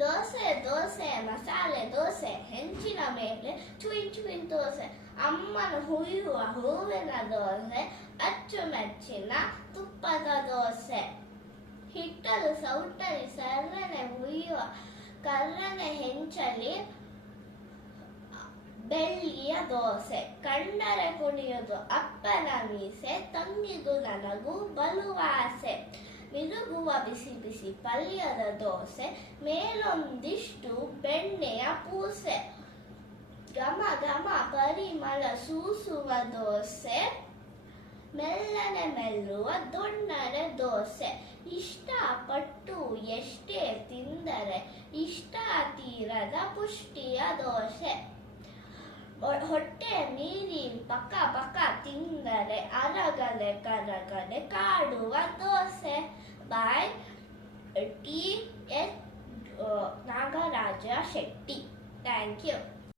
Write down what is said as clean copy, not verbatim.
ದೋಸೆ ದೋಸೆ ಮಸಾಲೆ ದೋಸೆ ಹೆಂಚಿನ ಮೇಲೆ ಚುಯ್ ಚುಯ್ ದೋಸೆ, ಅಮ್ಮನ ಹುಯ್ಯುವ ಹೂವಿನ ದೋಸೆ, ಅಚ್ಚುಮೆಚ್ಚಿನ ತುಪ್ಪದ ದೋಸೆ. ಹಿಟ್ಟಲು ಸೌಟಲಿ ಸರ್ರನೆ ಹುಯ್ಯುವ ಕರ್ರನೆ ಹೆಂಚಲಿ ಬೆಳ್ಳಿಯ ದೋಸೆ. ಕಂಡರೆ ಕುಣಿಯುವುದು ಅಪ್ಪನ ಮೀಸೆ, ತಂಗಿದು ನನಗೂ ಬಲುವಾಸೆ. ಮಿರುಗುವ ಬಿಸಿ ಬಿಸಿ ಪಲ್ಯದ ದೋಸೆ, ಮೇಲೊಂದಿಷ್ಟು ಬೆಣ್ಣೆಯ ಪೂಸೆ. ಘಮ ಘಮ ಪರಿಮಳ ಸೂಸುವ ದೋಸೆ, ಮೆಲ್ಲನೆ ಮೆಲ್ಲುವ ದೊಣ್ಣರೆ ದೋಸೆ. ಇಷ್ಟಪಟ್ಟು ಎಷ್ಟೇ ತಿಂದರೆ ಇಷ್ಟ ತೀರದ ಪುಷ್ಟಿಯ ದೋಸೆ. ಹೊಟ್ಟೆ ಮೀರಿ ಪಕ ಪಕ ತಿಂದರೆ ಅರಗಲೆ ಕರಗಲೆ ಕಾಡುವ dosa. By T S Nagaraja Shetty. Thank you.